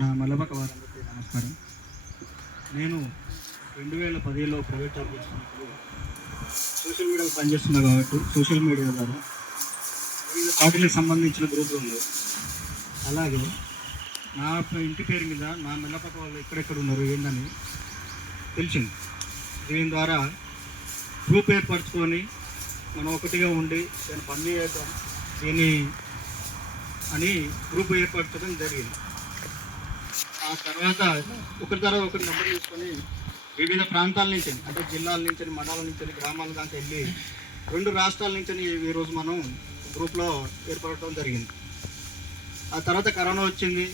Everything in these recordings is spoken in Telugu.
నా మల్లపక్క వారందరికీ నమస్కారం. నేను 2010లో ప్రైవేట్ జాబ్ చేస్తున్నప్పుడు సోషల్ మీడియాలో పనిచేస్తున్నా కాబట్టి సోషల్ మీడియా ద్వారా వివిధ పార్టీలకు సంబంధించిన గ్రూపులు ఉండవు. అలాగే నా ఇంటి పేరు మీద నా మల్లపక్క వాళ్ళు ఎక్కడెక్కడ ఉన్నారు ఏందని తెలిసింది. దీని ద్వారా గ్రూప్ ఏర్పరచుకొని మనం ఒకటిగా ఉండి దాన్ని పని చేయడం దీన్ని అని గ్రూప్ ఏర్పరచడం జరిగింది. ఆ తర్వాత ఒకరి తర్వాత ఒకరి నెంబర్ తీసుకొని వివిధ ప్రాంతాల నుంచి అంటే జిల్లాల నుంచి మండలాల నుంచి గ్రామాల దాకా వెళ్ళి 2 రాష్ట్రాల నుంచి ఈరోజు మనం గ్రూప్లో ఏర్పడటం జరిగింది. ఆ తర్వాత కరోనా వచ్చింది.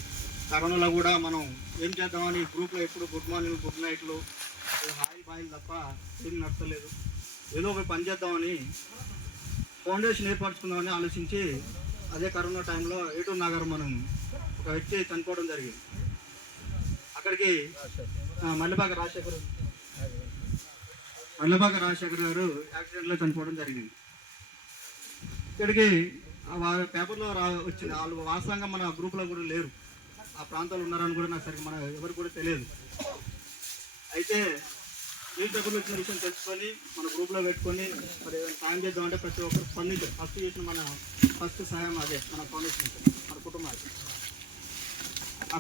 కరోనాలో కూడా మనం ఏం చేద్దామని గ్రూప్లో ఎప్పుడు గుడ్ మార్నింగ్ గుడ్ నైట్లు హాయిల్ బాయిల్ తప్ప ఏం నడతలేదు. ఏదో ఒక పని చేద్దామని ఫౌండేషన్ ఏర్పరచుకుందామని ఆలోచించి అదే కరోనా టైంలో ఏటూరు నగరం మనం ఒక వ్యక్తి చనిపోవడం జరిగింది. అక్కడికి మల్లెపాక రాజశేఖర్ గారు యాక్సిడెంట్లో చనిపోవడం జరిగింది. ఇక్కడికి పేపర్లో వచ్చింది. వాళ్ళు వాస్తవంగా మన గ్రూప్లో కూడా లేరు, ఆ ప్రాంతాలు ఉన్నారని కూడా నాకు సరిగ్గా మన ఎవరికి కూడా తెలియదు. అయితే న్యూస్ పేపర్లో వచ్చిన విషయం తెలుసుకొని మన గ్రూప్లో పెట్టుకొని మరి సాయం చేద్దామంటే ప్రతి ఒక్కరు స్పందించారు. ఫస్ట్ చేసిన మన ఫస్ట్ సాయం అదే మన ఫౌండేషన్ మన కుటుంబానికి.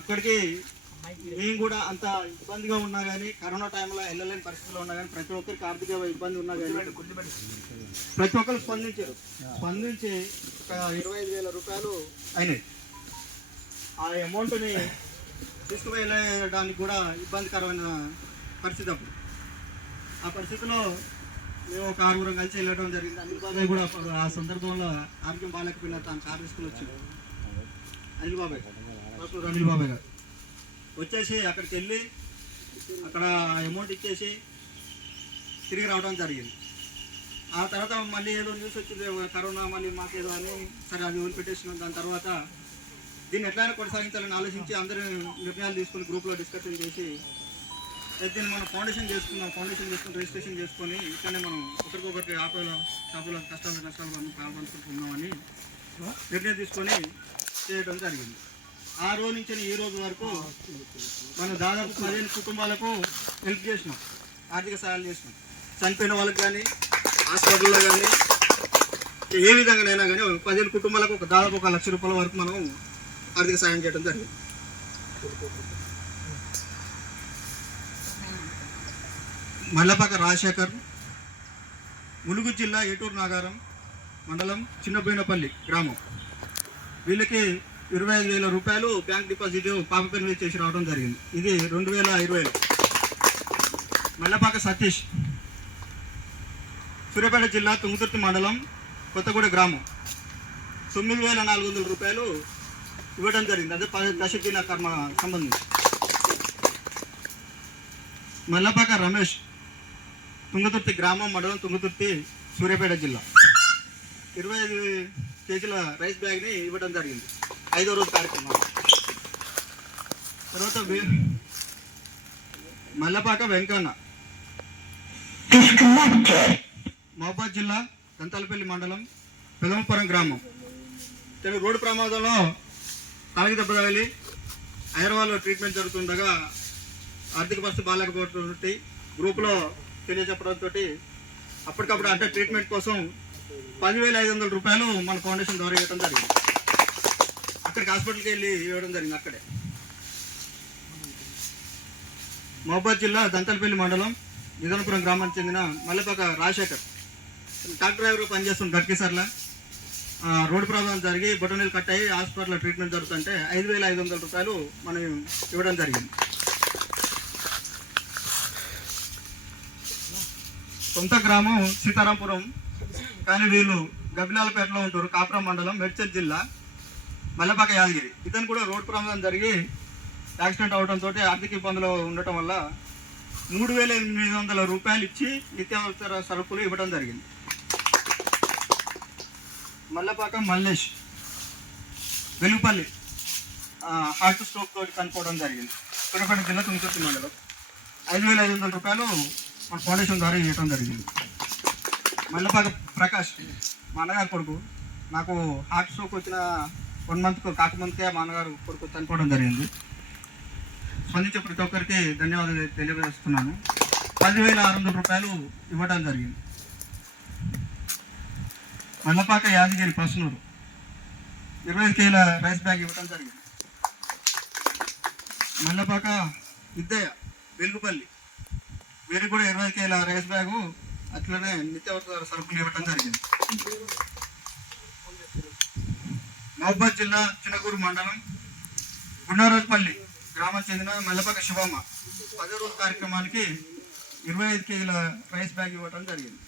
అక్కడికి మేము కూడా అంత ఇబ్బందిగా ఉన్నా కానీ కరోనా టైంలో వెళ్ళలేని పరిస్థితుల్లో ఉన్నా కానీ ప్రతి ఒక్కరికి ఆర్థిక ఇబ్బంది ఉన్నా కానీ ప్రతి ఒక్కరు స్పందించారు. స్పందించి ఒక 25,000 రూపాయలు అయినాయి. ఆ అమౌంట్ని తీసుకువెళ్ళడానికి కూడా ఇబ్బందికరమైన పరిస్థితి అప్పుడు. ఆ పరిస్థితిలో మేము ఒక 6 కలిసి వెళ్ళడం జరిగింది. అనిల్ బాబాయ్ కూడా ఆ సందర్భంలో ఆరోగ్యం బాగాలేకపోయినా తను కారు తీసుకుని వచ్చి అనిల్ బాబాయ్ గారు వచ్చేసి అక్కడికి వెళ్ళి అక్కడ అమౌంట్ ఇచ్చేసి తిరిగి రావడం జరిగింది. ఆ తర్వాత మళ్ళీ ఏదో న్యూస్ వచ్చింది కరోనా మళ్ళీ మాకేదో అని, సరే అది వదిలిపెట్టేసినాం. దాని తర్వాత దీన్ని ఎట్లయినా కొనసాగించాలని ఆలోచించి అందరూ నిర్ణయాలు తీసుకుని గ్రూప్లో డిస్కషన్ చేసి దీన్ని మనం ఫౌండేషన్ చేసుకుని రిజిస్ట్రేషన్ చేసుకొని ఇక్కడనే మనం ఒకరికొకరికి ఆటోలో షాపులో కష్టాలు నష్టాలు పాల్పంచుకుంటున్నామని నిర్ణయం తీసుకొని చేయడం జరిగింది. ఆ రోజు నుంచి ఈ రోజు వరకు మనం దాదాపు 15 కుటుంబాలకు హెల్ప్ చేసినాం, ఆర్థిక సహాయాలు చేసినాం. చనిపోయిన వాళ్ళకి కానీ హాస్పిటల్లో కానీ ఏ విధంగానైనా కానీ 15 కుటుంబాలకు దాదాపు 1 లక్ష రూపాయల వరకు మనం ఆర్థిక సహాయం చేయడం జరిగింది. మల్లపాక రాజశేఖర్, ములుగు జిల్లా ఏటూరు నగరం మండలం చిన్నబోయినపల్లి గ్రామం. వీళ్ళకి 25,000 రూపాయలు బ్యాంక్ డిపాజిట్ పాప పేరు మీద చేసి రావడం జరిగింది. ఇది 2020లో. మల్లపాక సతీష్, సూర్యాపేట జిల్లా తుంగతుర్తి మండలం కొత్తగూడ గ్రామం 9,400 రూపాయలు ఇవ్వడం జరిగింది. అదే దశదిన కర్మ సంబంధించి. మల్లపాక రమేష్, తుంగతుర్తి గ్రామం మండలం తుంగతుర్తి సూర్యాపేట జిల్లా 25 కేజీల రైస్ బ్యాగ్ని ఇవ్వడం జరిగింది 5వ రోజు కార్యక్రమం. తర్వాత మల్లపాక వెంకన్న, మహబాద్ జిల్లా దంతాలపల్లి మండలం పెదమపురం గ్రామం. రోడ్డు ప్రమాదంలో కాలికి దెబ్బ తగిలి హైదరాబాద్లో ట్రీట్మెంట్ జరుగుతుండగా ఆర్థిక పరిస్థితి బాగాలేకపోతుంది గ్రూప్లో తెలియజెప్పడంతో అప్పటికప్పుడు అంటే ట్రీట్మెంట్ కోసం 10,500 రూపాయలు మన ఫౌండేషన్ ద్వారా ఇవ్వడం జరిగింది. అక్కడికి హాస్పిటల్కి వెళ్ళి ఇవ్వడం జరిగింది. అక్కడే మహబాద్ జిల్లా దంతలపల్లి మండలం నిజాంపురం గ్రామానికి చెందిన మల్లెపాక రాజశేఖర్ ట్రక్ డ్రైవర్ పనిచేస్తున్న గట్కేసర్ల రోడ్డు ప్రమాదం జరిగి బొటనీలు కట్ అయ్యి హాస్పిటల్లో ట్రీట్మెంట్ జరుగుతుంటే 5,500 రూపాయలు మనం ఇవ్వడం జరిగింది. సొంత గ్రామం సీతారాంపురం, కానీ వీళ్ళు గబ్బిలాలపేటలో ఉంటారు. కాపురం మండలం మేడ్చల్ జిల్లా మల్లపాక యాదగిరి. ఇతను కూడా రోడ్డు ప్రమాదం జరిగి యాక్సిడెంట్ అవడంతో ఆర్థిక ఇబ్బందులు ఉండటం వల్ల 3,800 రూపాయలు ఇచ్చి నిత్యావసర సరుకులు ఇవ్వడం జరిగింది. మల్లపాక మల్లేష్, వెలుపల్లి హార్ట్ స్ట్రోక్ తోటి చనిపోవడం జరిగింది. సూర్యాపేట జిల్లా తుంగతుర్తి మండలం 5,500 రూపాయలు మన ఫౌండేషన్ ద్వారా ఇవ్వడం జరిగింది. మల్లపాక ప్రకాష్, మా అన్నగారు కొడుకు. నాకు హార్ట్ స్ట్రోక్ వచ్చిన 1 మంత్ కాకముందుకే మా అన్నగారు కొడుకు చనిపోవడం జరిగింది. స్పందించే ప్రతి ఒక్కరికి ధన్యవాదాలు తెలియజేస్తున్నాను. 10,600 రూపాయలు ఇవ్వడం జరిగింది. మల్లపాక యాదగిరి పసునూరు 25 కేల రైస్ బ్యాగ్ ఇవ్వడం జరిగింది. మల్లపాక ఇద్దయ్య వెలుగుపల్లి వీరికి కూడా 20 కేల రైస్ బ్యాగు అట్లనే నిత్యావసర సరుకులు ఇవ్వడం జరిగింది. మహబూబాద్ జిల్లా చినగూరు మండలం గుండారాజుపల్లి గ్రామం చెందిన మల్లపాక శివమ్మ 10 రోజుల కార్యక్రమానికి 25 కేల రైస్ బ్యాగ్ ఇవ్వడం జరిగింది.